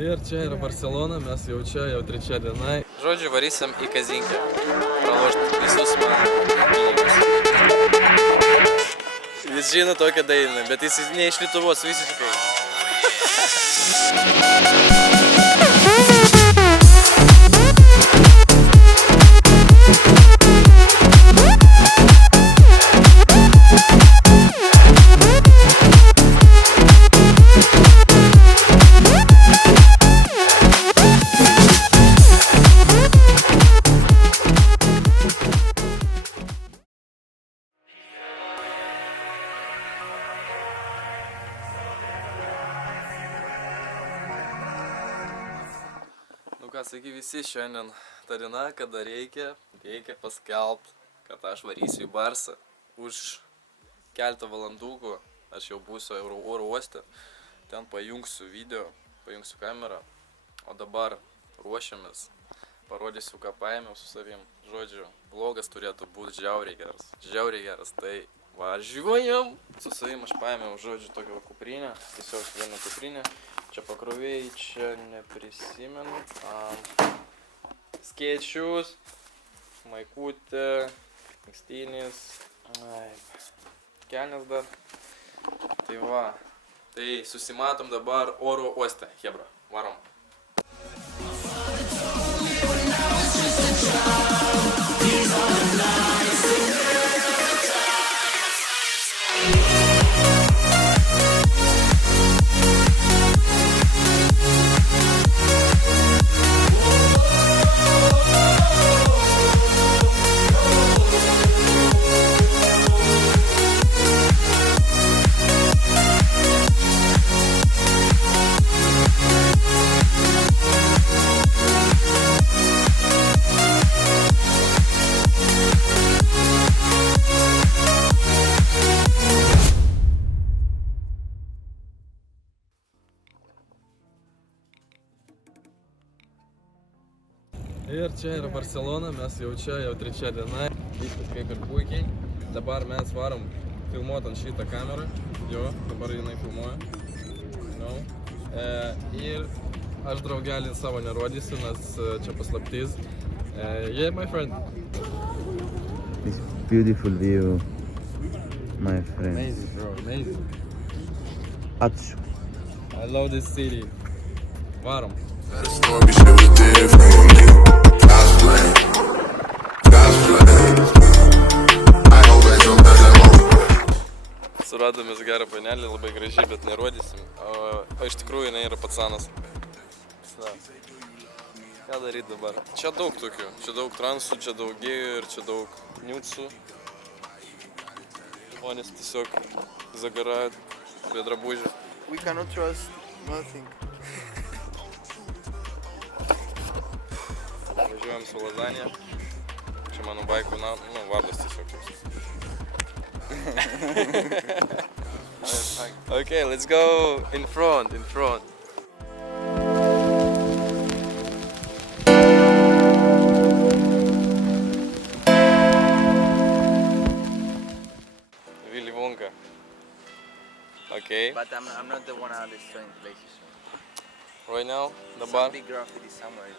Ir čia yra Barcelona, mes jau čia, jau trečia diena. Žodžiu, varysim į Kazinkę. Pralošti visus mano pinigus. Jis žino tokią dainą, bet jis ne iš Lietuvos visiškai. Ką saky visi, šiandien ta diena, kada reikia paskelbt, kad aš varysiu į Barsą. Už keletą valandų aš jau būsiu oro uoste, ten pajungsiu video, pajungsiu kamerą, o dabar ruošiamės, parodysiu, ką paėmiau su savim. Žodžiu, vlogas turėtų būti žiauriai geras, tai važiuojam. Su savim aš paėmiau, žodžiu, tokią kuprinę, tiesiog vieną kuprinę. Čia pakrovėjai, čia neprisimenu. Skėčius, maikutė, megztinis, kelnes dar. Tai va, tai susimatom dabar oro uoste, chebra, varom. Ir čia yra Barcelona, mes jau čia, jau trečia diena. Viskas kaip ir puikiai. Dabar mes varom filmuot ant šitą kamerą. Jo, dabar jinai filmuoja. Ir aš draugelį savo nerodysiu, nes čia paslaptis. Yeah, my friend. This beautiful view, my friend. Amazing, bro, amazing. Atshu. I love this city. Varom. Suradome gerą panelį, labai gražiai, bet nerodysim. O iš tikrųjų jinai yra patsanas. Ką daryti dabar? Čia daug tokių. Čia daug transų, čia daug gėjų ir čia daug niutsų. Žmonės tiesiog zagarauja be drabužių. We cannot trust nothing. Važiuojam su lazanija. Čia mano baikų, vadas tiesiog. Okay, let's go in front. Willy Wonka. Okay. But I'm not the one out destroying places. Right now, Some dabar. big graffiti somewhere.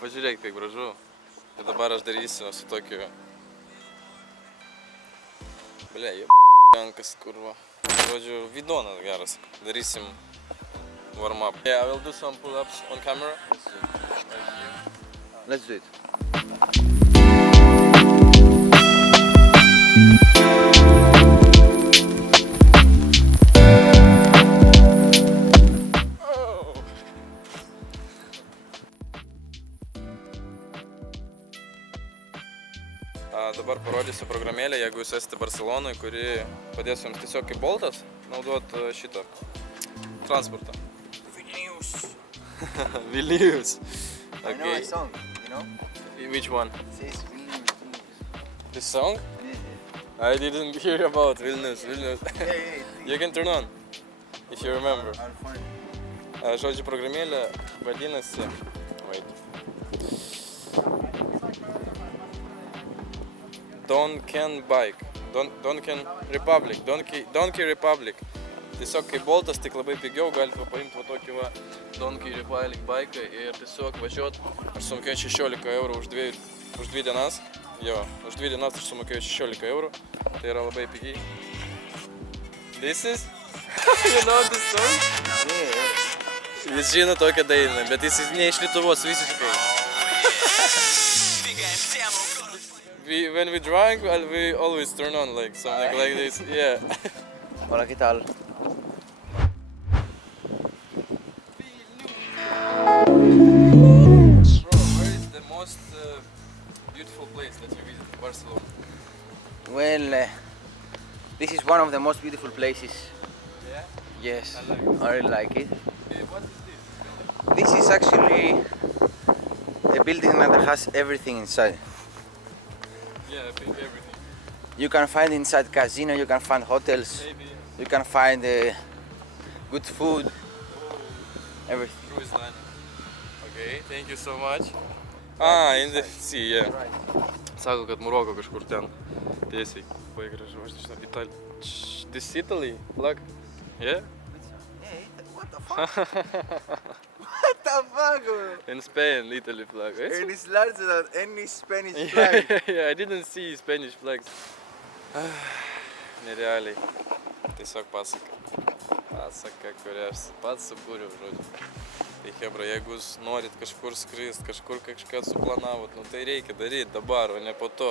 Pažiūrėk, kaip gražu. Ir dabar aš darysiu su tokiu. Bля, jankas, kurva. Žodžiu, vidonas geras. Darysim warm up. Yeah, I will do some pull-ups on camera. Let's do it. Dabar parodysiu programėlę, jeigu jūs esate Barcelonoj, kuri padės jums tiesiog kaip boltas naudot šitą transportą. Vilnius. I know a song, you know? Which one? It says Vilnius. This song? Yeah. I didn't hear about Vilnius. Yeah. You can turn on, if you remember. I'll find it. Žodžiu, programėlė vadinasi... Wait. Donkey Republic. tiesiog kaip boltas, tik labai pigiau, galite paimti va tokį va Donkey Republic baiką ir tiesiog važiuot. Aš sumokėjau 16 eurų už dvi dienas. Jo, už 2 dienas aš sumokėjau 16 eurų. Tai yra labai pigiai. This is? You know this song? Jis žino tokią dainą, bet jis ne iš Lietuvos visiškai. When we drink, we always turn on like something like this. Yeah. Hola, ¿qué tal? Bro, where is the most beautiful place that you visit in Barcelona? Well, this is one of the most beautiful places. Yeah? Yes, I like it. I really like it. What is this? This is actually a building that has everything inside. Yeah, I think everything. You can find inside casino, you can find hotels, Maybe you can find good food, everything. cruise line. Okay, thank you so much. In the sea, yeah. Sako, kad Maroko kažkur ten. Tiesiai. Labai gražu, aš nežinau, Italija. This Italy flag? Yeah? What the fuck? What the fuck? In Spain, Italy flag. It is larger than any Spanish Yeah, flag. yeah, I didn't see Spanish flags. Nerealiai. Tiesiog pasaka. Pasaka, kurią aš pats sukūriau, žodžiu. Tai hebra, jeigu jūs norit kažkur skrist, kažkur kažką suplanavot, nu tai reikia daryti dabar, o ne po to.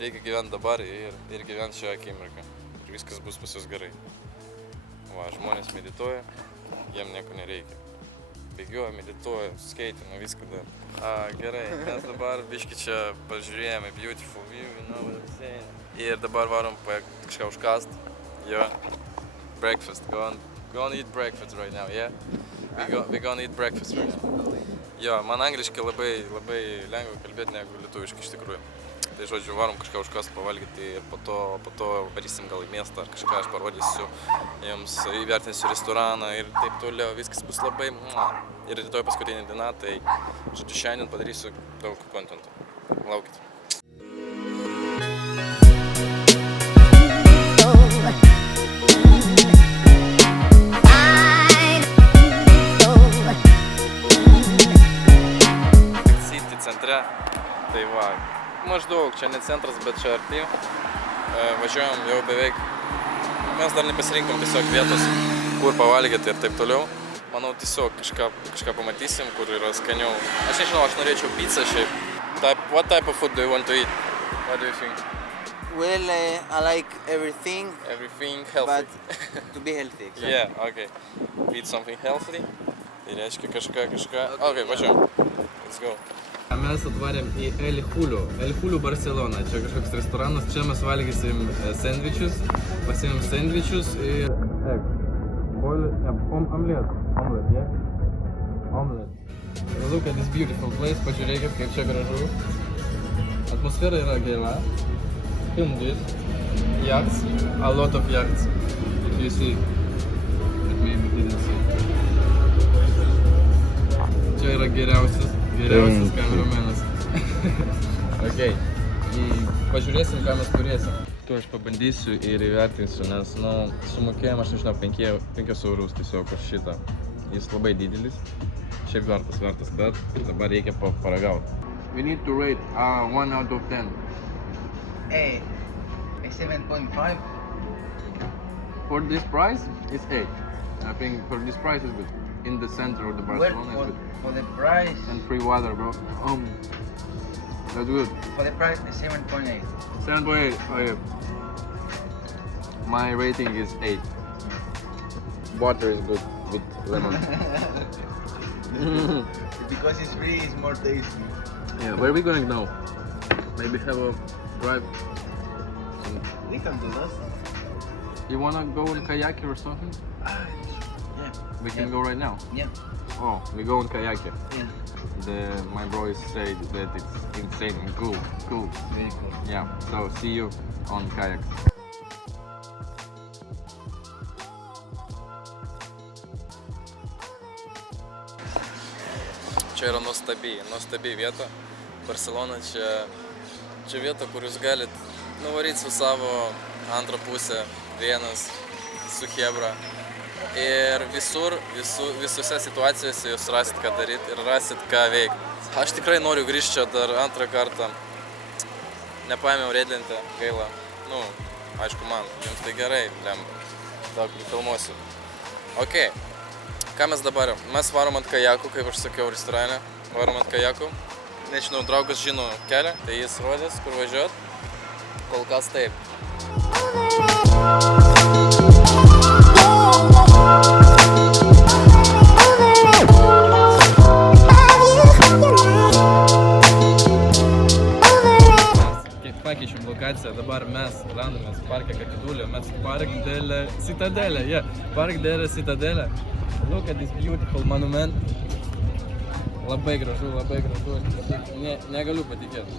Reikia gyventi dabar ir gyventi šią akimirką. Ir viskas bus pas jūs gerai. Va, žmonės medituoja, jiem nieko nereikia. Bėgioja, medituoja, skeitina, viską daro. Gerai, mes dabar biški čia pažiūrėjome beautiful view, you know what I'm saying. Ir dabar varom kažką užkast. Jo, breakfast, go on eat breakfast right now, yeah? We gonna eat breakfast right now. Jo, man angliškai labai lengva kalbėti negu lietuviškai iš tikrųjų. Tai žodžiu, varom kažką užkast pavalgyti ir po to varysim gal į miestą ar kažką aš parodysiu jums, įvertinsiu restoraną ir taip toliau, viskas bus labai Ir rytoj paskutinė diena, tai žodžiu, šiandien padarysiu daug kontento. Laukit. City centre, tai va, maždaug, čia ne centras, bet čia arti. Važiuojam jau beveik, mes dar nepasirinkom tiesiog vietos, kur pavalgyti ir taip toliau. Manau, tiesiog kažką pamatysim, kur yra skaniau. Aš nežinau, aš norėčiau pizzą šiaip. What type of food do you want to eat? What do you think? Well, I like everything, Everything healthy. but to be healthy. Exactly. Yeah, okay. Eat something healthy. Tai reiškia kažką. Okay, važiuojam. Let's go. Mes atvarėm į El Julio Barcelona. Čia kažkoks restoranas. Čia mes valgysim sandvičius. Pasimėm sandvičius ir omelet, yeah? Omelet. Look at this beautiful place. Pažiūrėkit, kaip čia gražu. Atmosfera yra gera. Film this. Yachts. A lot of yachts. If you see. But maybe didn't see. Čia yra geriausias kameramenas. Okay. Pažiūrėsim, ką mes turėsim. Tu aš pabandysiu ir įvertinsiu, nes, sumokėjom, aš nežinau, 5 eurus tiesiog už šitą. Jis labai didelis. Šiaip vertas, bet dabar reikia paragauti. We need to rate 1 out of 10. A 7.5. For this price, it's 8. I think for this price is good. In the center of the Barcelona is good. For the price, And free water, bro. That's good. for the price, the 7.8. 7.8. Oh yeah. My rating is 8. Water is good with lemon. Because it's free, it's more tasty. Yeah, where are we going now? Maybe have a drive. We can do that. You wanna go in kayak or something? Yeah. We can go right now. Yeah. Oh, we go in kayak. Yeah. My boys say that it's insane and cool. Very cool. Yeah. So see you on kayak. Čia yra nuostabi vieta. Barcelona čia vieta, kur jūs galit nuvaryti su savo antrą pusę, vienas, su chebra ir visose situacijose jūs rasit ką daryti ir rasit ką veikti. Aš tikrai noriu grįžti čia dar antrą kartą. Nepaėmiau riedlentę, gaila. Nu, aišku man, jums tai gerai, lemba. Daug filmuosiu. Ok, ką mes dabar? Mes varom ant kajakų, kaip aš sakiau restorane. Varom ant kajakų. Nežinau, draugas žino kelią, tai jis rodės, kur važiuot. Kol kas taip. Pakeičiam lokaciją, dabar mes randamės parke Kapitulio, mes Park delle Citadelle, Park delle Citadelle. Look at this beautiful monument. Labai gražu, negaliu patikėti.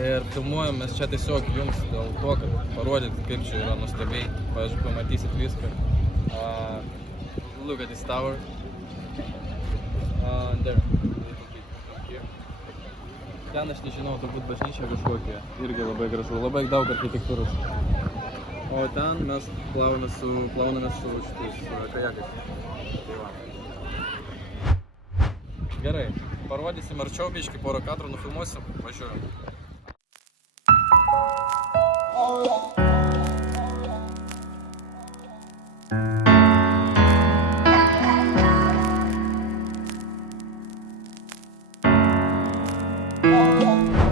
Ir filmuojam mes čia tiesiog jums dėl to, kad parodyti, kaip čia yra nuostabiai, pamatysit viską. Look at this tower. There. Ten aš nežinau, turbūt bažnyčia kažkokia, irgi labai gražu, labai daug architektūros. O ten mes plauname su šitais kajakais. Tai va. Gerai, parodysim arčiau biškį, porą kadrų nufilmuosim, važiuojam.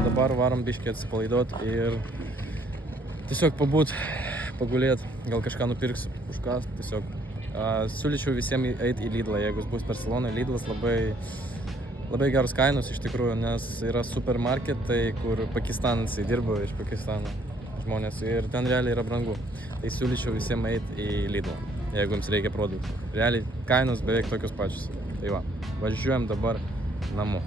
Dabar varom biškį atsipalaiduot ir tiesiog pabūt, pagulėt, gal kažką nupirksiu, už ką tiesiog. Siūlyčiau visiems eiti į Lidlą, jeigu bus Barcelona. Lidlas labai geros kainos iš tikrųjų, nes yra supermarketai, kur pakistansai dirba iš Pakistano žmonės ir ten realiai yra brangu. Tai siūlyčiau visiems eiti į Lidlą, jeigu jums reikia produktų. Realiai kainos beveik tokios pačios. Tai va, važiuojam dabar namo.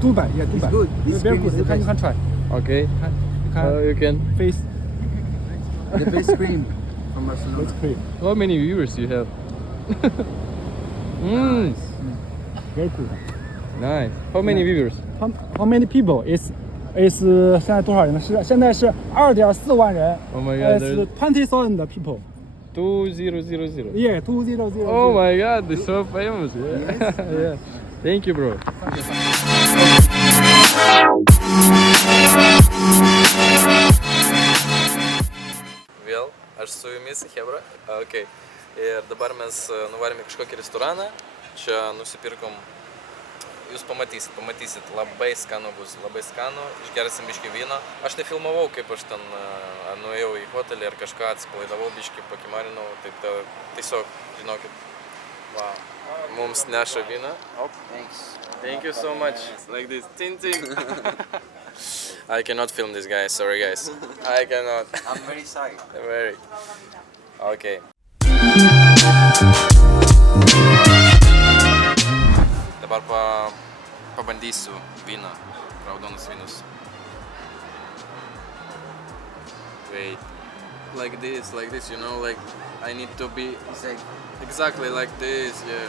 Dubai, yeah, Dubai. It's good. This Very cream good. is You the can best. try. Okay, you can. Face The best cream from Barcelona. face cream. How many viewers you have? Very good. Nice. How many viewers? How many people is 现在多少人呢？现在是2.4万人。 Oh my god, It's there's 20,000 people. 2000. Yeah, 2000. Oh my god, they're so famous. Yeah. Yeah. Thank you, bro. Vėl aš su jumis, Hebra. Okay. Ir dabar mes nuvarėme kažkokį restoraną. Čia nusipirkom. Jūs pamatysit, labai skanu bus, labai skanu. Išgersim biškį vyno. Aš nefilmavau, kaip aš ten nuėjau į hotelį ir kažką atsipalaidavau, biškį pakimarinau. Taip tiesiog, žinokit, wow. Mums neša vyną. Thanks. Thank you so much. Like this. Tin. I cannot film this, guys. Sorry, guys. I cannot. I'm very sorry. Very. Okay. Dabar pabandysiu vyną, raudonus vynus. Wait. Like this, you know, like I need to be It's like, exactly like this, yeah.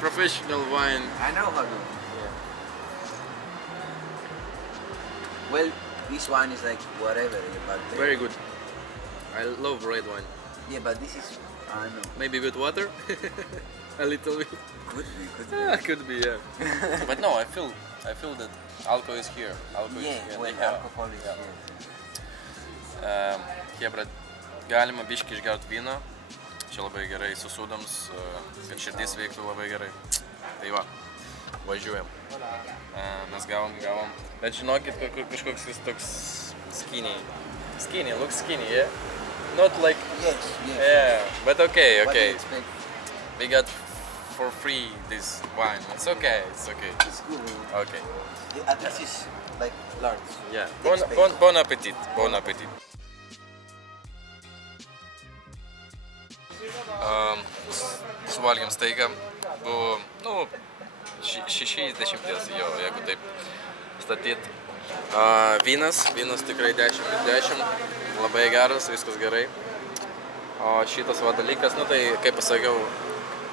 Professional wine. I know how to. Yeah. Well, this one is like whatever, but Very good. I love red wine. yeah, but this is I don't know. Maybe with water? A little bit. Could be. Could be, yeah. But no, I feel that alcohol is here. Alcohol Yeah, is here. well, They have- alcohol is yeah. here. Hebra, galima biškį išgert vyno. Čia labai gerai susūdams, kad širdis veiktų labai gerai. Tai va, važiuojam. Mes gavom. Bet žinokit, kažkoks jis toks skinny. Skinny, looks skinny, yeah? Not like, Yes. yeah, but okay. What do you expect? We got for free this wine. It's okay. It's good. Okay. At least it's like large. Yeah. Thanks, babe. Bon appetit. Bon appetit. Suvalgėm steiką. Buvo, nu, 60, jo, jeigu taip statyt. Vynas tikrai 10/10, labai geras, viskas gerai. O šitas va dalykas, nu tai, kaip pasakiau,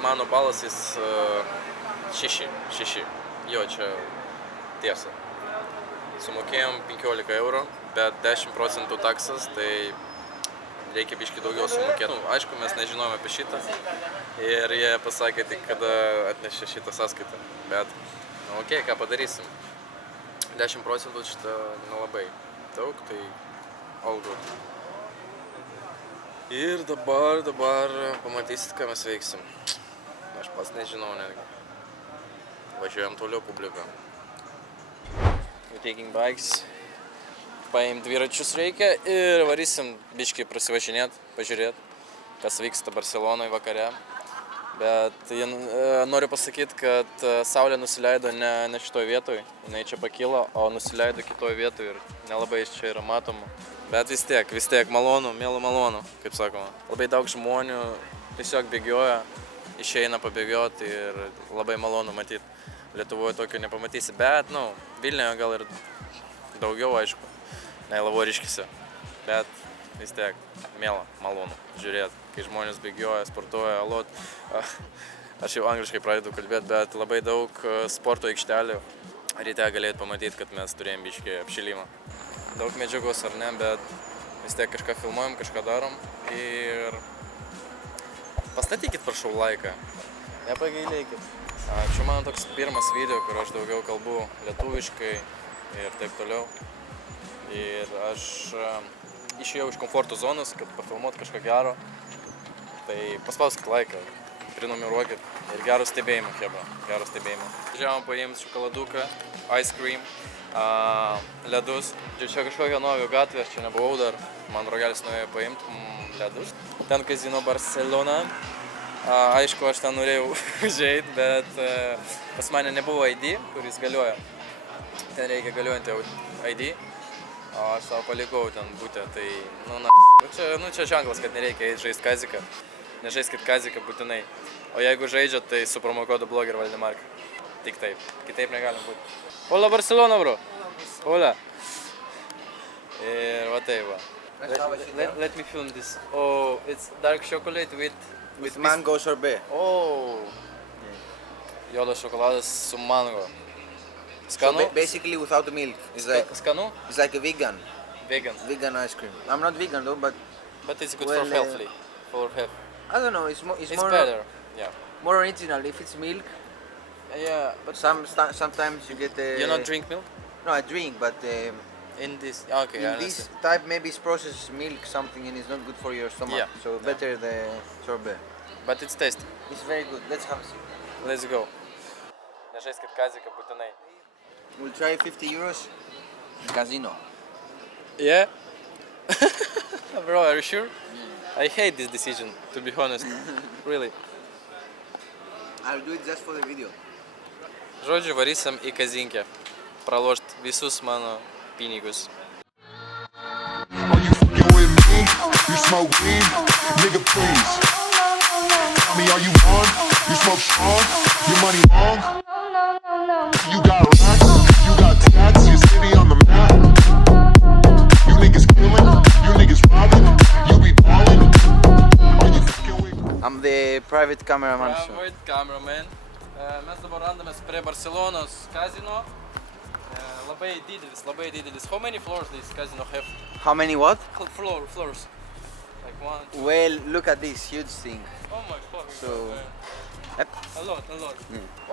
mano balas jis 6. Jo, čia tiesa. Sumokėjom 15 eurų, bet 10% taksas, tai reikia biškį daugiau sumokėti. Nu, aišku, mes nežinojome apie šitą ir jie pasakė tik, kada atnešė šitą sąskaitą. Bet, nu, okei, ką padarysim. 10% šitą nelabai daug, tai all good. Ir dabar pamatysit, ką mes veiksim. Aš pats nežinau netgi. Važiuojam toliau publiką. We're taking bikes. Paim dviračius reikia ir varysim biškį prasivažinėt, pažiūrėt, kas vyksta Barcelonoje vakare. Bet noriu pasakyti, kad saulė nusileido ne šitoj vietoj, jinai čia pakilo, o nusileido kitoj vietoj ir nelabai čia yra matoma. Bet vis tiek malonu, mielo malonu, kaip sakoma. Labai daug žmonių tiesiog bėgioja, išeina pabėgioti ir labai malonu matyti. Lietuvoje tokio nepamatysi, bet, nu, Vilniuje gal ir daugiau, aišku, nei Lavoriškėse. Bet vis tiek, miela, malonu žiūrėti, kai žmonės bėgioja, sportuoja, alot. Aš jau angliškai pradedu kalbėti, bet labai daug sporto aikštelių. Ryte galėjot pamatyti, kad mes turėjom biškį apšilimą. Daug medžiagos ar ne, bet vis tiek kažką filmuojam, kažką darom. Ir pastatykit, prašau, laiką. Nepagailėkit. Čia mano toks pirmas video, kur aš daugiau kalbu lietuviškai ir taip toliau. Ir aš išėjau iš komforto zonos, kad pafilmuot kažką gero. Tai paspauskit laiką, prenumeruokit ir gero stebėjimo, chebra, gero stebėjimo. Važiavom paimti šokoladuką, ice cream, ledus. Čia kažkokia nauja gatvė, aš čia nebuvau dar, man rogelis nuėjo paimti ledus. Ten Casino Barcelona. Aišku, aš ten norėjau užeit, bet pas mane nebuvo ID, kuris galioja. Ten reikia galiojantį ID, o aš savo palikau ten būtę, tai čia ženklas, kad nereikia žaisti kaziką. Nežaiskit kaziką būtinai. O jeigu žaidžiat, tai su promokodu Blogger Valdemarka. Tik taip, kitaip negalim būti. Hola Barcelona, bro! Hola! Ir va taip va. Let me film this. Oh, it's dark chocolate with mango sorbet. Oh! Juodas šokoladas su mango. Skanu? So basically without milk. It's like Skanu? it's like a vegan ice cream. I'm not vegan though, but it's good Well, for healthy. For health. I don't know. It's It's more better. Yeah. more original if it's milk. Yeah, but Sometimes you get you not drink milk? No, I drink, but In this? Okay, I in this understand. type maybe it's processed milk something and it's not good for your stomach. Yeah, So yeah. better the sorbet. But it's tasty. It's very good. Let's have a sip. Let's go. Nežaiskit kaziką būtinai. We'll try 50 euros. Casino. Yeah? Bro, are you sure? I hate this decision, to be honest. Really. I'll do it just for the video. Žodžiu, varysim į kazinkę. Pralošt visus mano pinigus. Are you fucking with me? You smoke weed? Nigga, please. Tell me, are you on? You smoke strong? Your money long? You got racks? You got tats? Your city on the map? You niggas killing? You niggas robbing? You be ballin'? Are you fucking with me? I'm the private cameraman. so- Private cameraman. Mes dabar randamės prie Barcelonos kazino. Labai didelis. How many floors this casino have? How many what? Floors. Like one, two. Well, look at this huge thing. Oh my fucking So- god, Yep. man. A lot.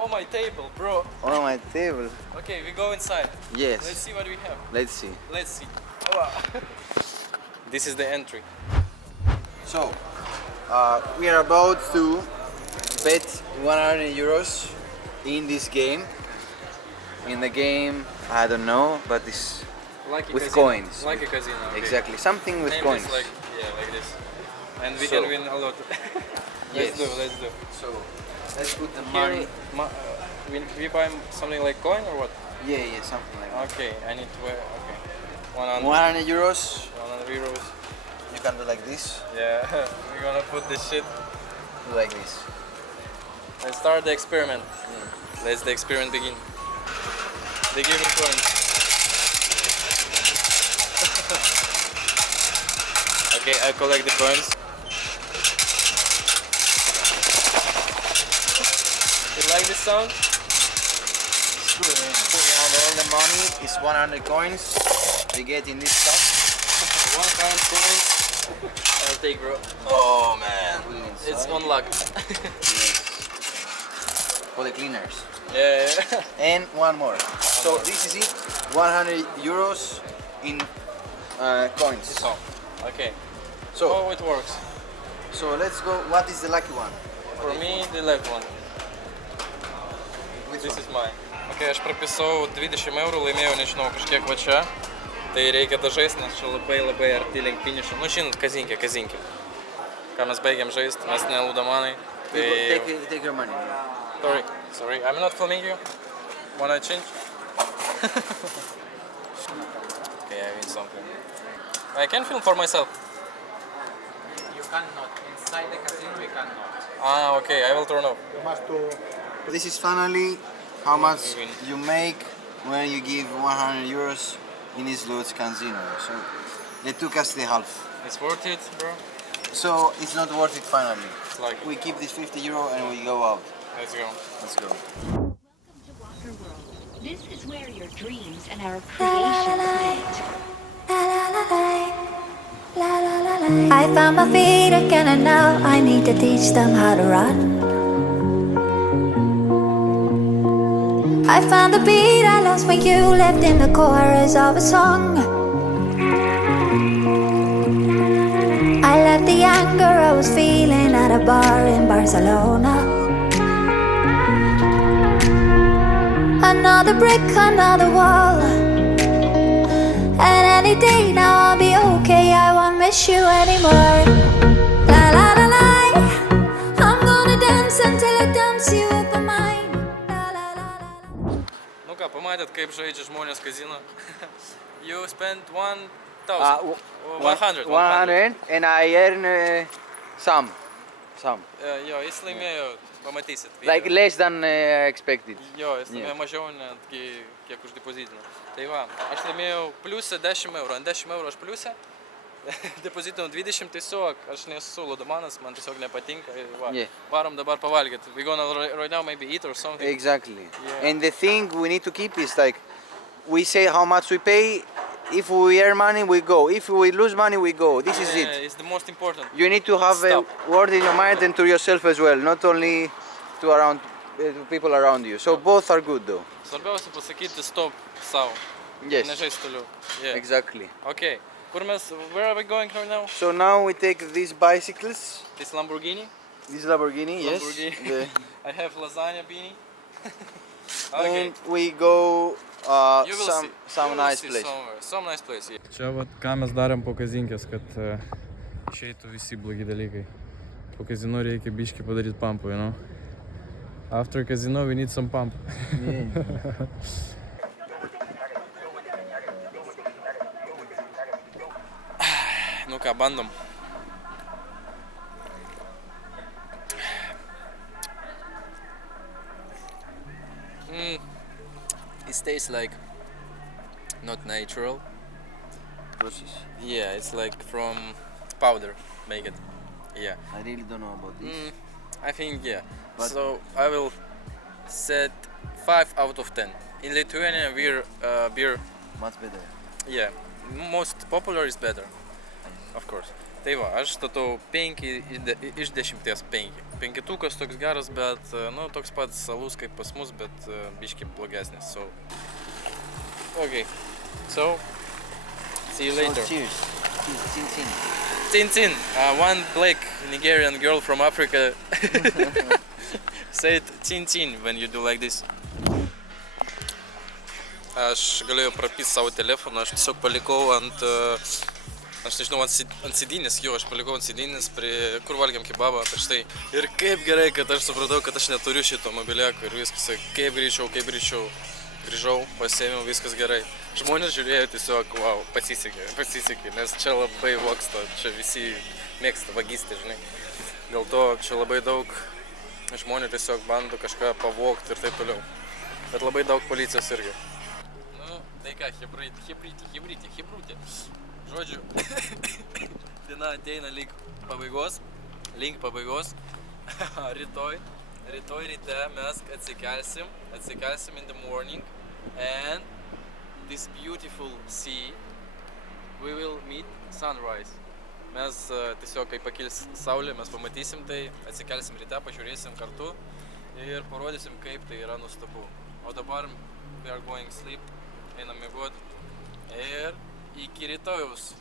Oh my table, bro. On my table. Okay, we go inside. Yes. Let's see what we have. Let's see. Let's see. This is the entry. So, we are about to bet 100 euros in this game. In the game, I don't know, but it's Like a With casino. coins. Like a casino. Okay. exactly something with Name coins. is like this. And we So- can win a lot. Yes. Let's do. So, let's put the Here, money. we buy something like coin or what? Yeah, something like that. Okay, I need to wear. Okay. 100 100 euros. 100 euros. You can do like this. Yeah, we're gonna put this shit do like this. Let's start the experiment. Let's the experiment begin. They give me coins. Okay, I collect the coins. You like this sound? It's good, man. And all the money is 100 coins. We get in this cup. 100 coins. I'll take, bro. Oh man. Put it inside. It's on luck. Yes. For the cleaners. Yeah. And one more. So this is it. 100 euros in coins. So, okay. So, How it works? so let's go. What is the lucky one? For me, the left one. Which This one? is mine. Okay, aš prapisau 20 eurų, laimėjau nežinau kažkiek va čia. Tai reikia dažaisti, nes čia labai arti link finišo. Nu, žinot, kazinkė. Ką mes baigiam žaisti, mes ne ludomanai. Tai... Take your money. Sorry, I'm not filming you. Wanna change? Okay, I win something. I can film for myself. You cannot. Inside the casino, you cannot. Ah, okay, I will turn off. This is finally how much win. you make when you give 100 euros in this Lodz casino. So they took us the half. It's worth it, bro. So it's not worth it finally. It's like, We keep this 50 euro and we go out. let's go. Let's go. Welcome to Walker World. This is where your dreams and our creations meet. I found my feet again and now I need to teach them how to run. I found the beat I lost when you left in the chorus of a song. I left the anger I was feeling at a bar in Barcelona. Another brick, another wall. And any day now I'll be okay, I won't miss you anymore. La la la la, I'm gonna dance until I dance you up in mine. La la la la. Nu ką, pamatėt, kaip žaidžia žmonės kazino? You spent 1,000. 100. 100 and I earn some. Jo, jis laimėjo, pamatysit. Like less than expected. Jo, jis laimėjo mažiau netgi kiek už depozitinį. Tai va, aš laimėjau pliusą 10 eurų, ant 10 eurų aš pliusę, depozitinų 20, tiesiog aš nesu ludomanas, man tiesiog nepatinka. Va, Yeah. Varom dabar pavalgyti. We gonna right now maybe eat or something. Exactly. Yeah. And the thing we need to keep is like, we say how much we pay. If we earn money, we go. If we lose money, we go. This is Yeah, it. it's the most important. You need to have Stop. a word in your mind and to yourself as well, not only to people around you. So both are good though. Svarbiausia pasakyti stop savo. Yes. Nežaist toliau. Yeah. Exactly. Okay. Where are we going right now? So now we take these bicycles. This Lamborghini. This Lamborghini, yes. Lamborghini. The- I have lasagna beanie. Okay. And we go You will see. some You will nice see place. somewhere. Some nice place. Yeah. Čia vat, ką mes darėm po kazinkės, kad išeitų visi blogi dalykai. Po kazino reikia biškį padaryti pumpų, you know. After casino we need some pump. Nu ką, bandom. It tastes like not natural. Process. Yeah, it's like from powder make it. Yeah. I really don't know about this. I think yeah. But- So I will set 5 out of 10. In Lithuania beer, Much better. yeah, most popular is better, of course. Tai va, aš statau 5 iš 10 5. 5-tukas toks geras, bet, nu, toks pats salus kaip pas mus, bet biški blogesnis. So, okay. So, see you later. So cheers. Chin chin. Tin Tin, one black Nigerian girl from Africa said Tin Tin when you do like this. Aš galėjau prapist savo telefoną, aš tiesiog palikau ant, aš nežinau, ant sėdynės, aš palikau ant sėdynės, kur valgiam kebabą, tai štai. Ir kaip gerai, kad aš supratau, kad aš neturiu šito mobiliako ir viskas, kaip greičiau. Grįžau, pasėmiau, viskas gerai. Žmonės žiūrėjo tiesiog, wow, pasisekė, nes čia labai voksta, čia visi mėgsta vagystę, žinai. Dėl to čia labai daug žmonių tiesiog bando kažką pavogti ir taip toliau. Bet labai daug policijos irgi. Nu, tai ką, hebrutė. Žodžiu, diena ateina link pabaigos. Rytoj ryte mes atsikelsim in the morning and this beautiful sea we will meet sunrise. Mes tiesiog, kai pakils saulė, mes pamatysim tai, atsikelsim ryte, pažiūrėsim kartu ir parodysim, kaip tai yra nuostabu. O dabar we are going sleep, einam miegot ir iki rytojaus.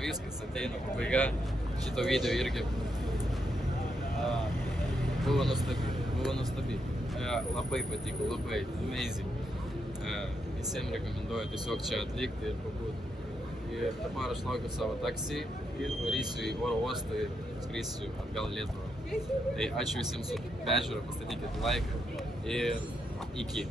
Viskas ateina pabaiga šito video irgi. Buvo nuostabi. Labai patiko, labai amazing. Visiems rekomenduoju tiesiog čia atlikti ir pabūti. Ir dabar aš laukiu savo taksi ir varysiu į oro uostą ir skrisiu atgal į Lietuvą. Tai ačiū visiems už peržiūrą, pastatykite laiką ir iki.